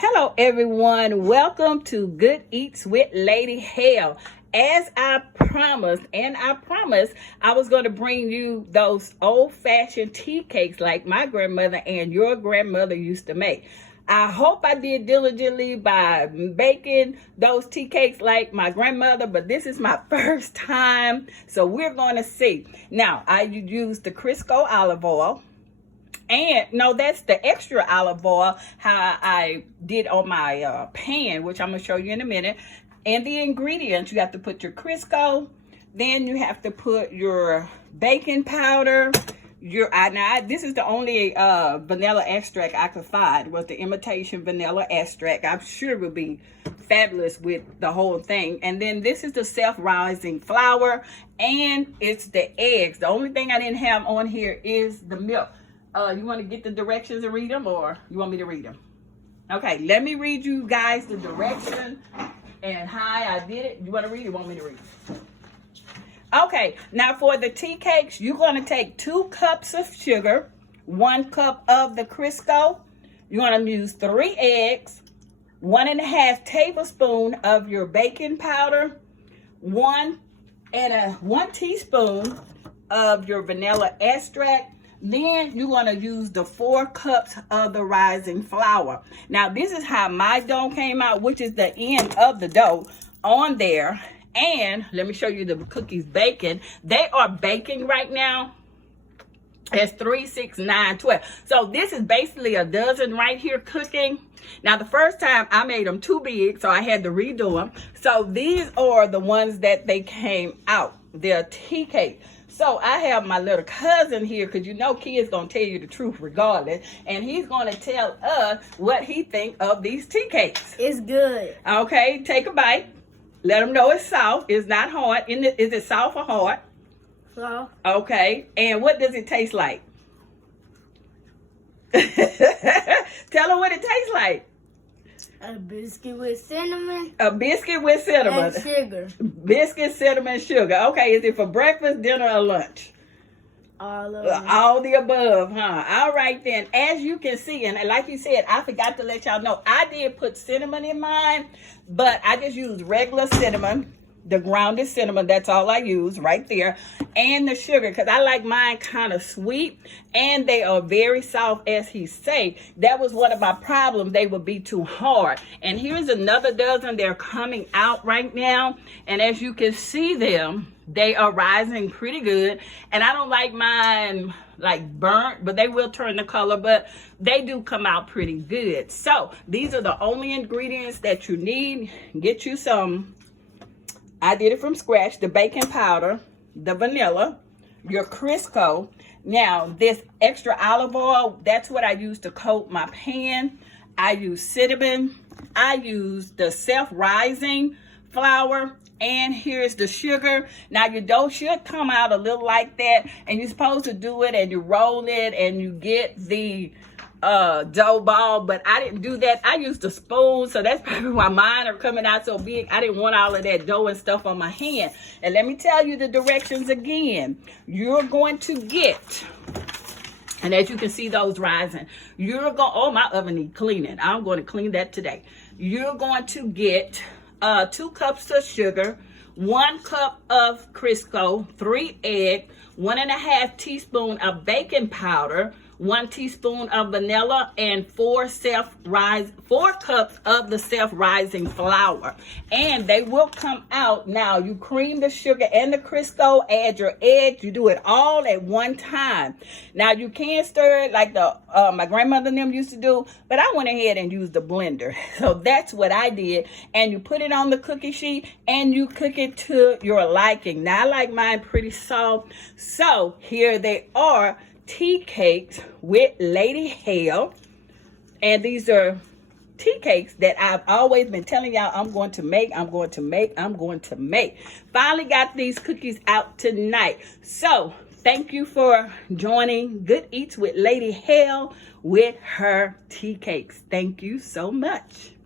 Hello everyone, welcome to Good Eats with Lady Hale. As I promised, I was going to bring you those old-fashioned tea cakes like my grandmother and your grandmother used to make. I hope I did diligently by baking those tea cakes like my grandmother, but this is my first time, so we're going to see. Now, I used the Crisco olive oil. And no, that's the extra olive oil, how I did on my pan, which I'm going to show you in a minute. And the ingredients, you have to put your Crisco, then you have to put your baking powder, this is the only vanilla extract I could find, was the imitation vanilla extract. I'm sure it would be fabulous with the whole thing. And then this is the self-rising flour, and it's the eggs. The only thing I didn't have on here is the milk. You want to get the directions and read them, or you want me to read them? Okay, let me read you guys the direction and how I did it. You want to read it? You want me to read it? Okay, now for the tea cakes, you're going to take 2 cups of sugar, 1 cup of the Crisco. You're going to use 3 eggs, 1.5 tablespoon of your baking powder, 1 teaspoon of your vanilla extract. Then you're going to use the 4 cups of the rising flour. Now, this is how my dough came out, which is the end of the dough on there. And let me show you the cookies baking. They are baking right now. It's 3, 6, 9, 12. So this is basically a dozen right here cooking. Now, the first time I made them too big, so I had to redo them. So these are the ones that they came out. They're tea cake. So I have my little cousin here, because you know kids going to tell you the truth regardless. And he's going to tell us what he think of these tea cakes. It's good. Okay, take a bite. Let them know it's soft. It's not hard. Is it soft or hard? Soft. Okay, and what does it taste like? Tell them what it tastes like. A biscuit with cinnamon. A biscuit with cinnamon. And sugar. Biscuit, cinnamon, sugar. Okay, is it for breakfast, dinner, or lunch? All of them. All the above, huh? All right then. As you can see, and like you said, I forgot to let y'all know, I did put cinnamon in mine, but I just used regular cinnamon. The grounded cinnamon, that's all I use right there. And the sugar, because I like mine kind of sweet. And they are very soft, as he say. That was one of my problems. They would be too hard. And here's another dozen. They're coming out right now. And as you can see them, they are rising pretty good. And I don't like mine like burnt, but they will turn the color. But they do come out pretty good. So these are the only ingredients that you need. Get you some... I did it from scratch, the baking powder, the vanilla, your Crisco. Now, this extra olive oil, that's what I use to coat my pan. I use cinnamon. I use the self-rising flour. And here's the sugar. Now, your dough should come out a little like that. And you're supposed to do it and you roll it and you get the dough ball, but I didn't do that. I used a spoon, so that's probably why mine are coming out so big. I didn't want all of that dough and stuff on my hand. And let me tell you the directions again. You're going to get, and as you can see those rising, you're going, oh, my oven needs cleaning. I'm going to clean that today. You're going to get 2 cups of sugar, 1 cup of Crisco, 3 eggs, 1.5 teaspoon of baking powder, 1 teaspoon of vanilla, and 4 cups of the self-rising flour. And they will come out. Now, you cream the sugar and the Crisco, add your eggs. You do it all at one time. Now, you can stir it like my grandmother and them used to do, but I went ahead and used the blender. So that's what I did. And you put it on the cookie sheet and you cook it to your liking. Now, I like mine pretty soft. So here they are. Tea cakes with Lady Hale. And these are tea cakes that I've always been telling y'all I'm going to make. Finally got these cookies out tonight. So thank you for joining Good Eats with Lady Hale with her tea cakes. Thank you so much.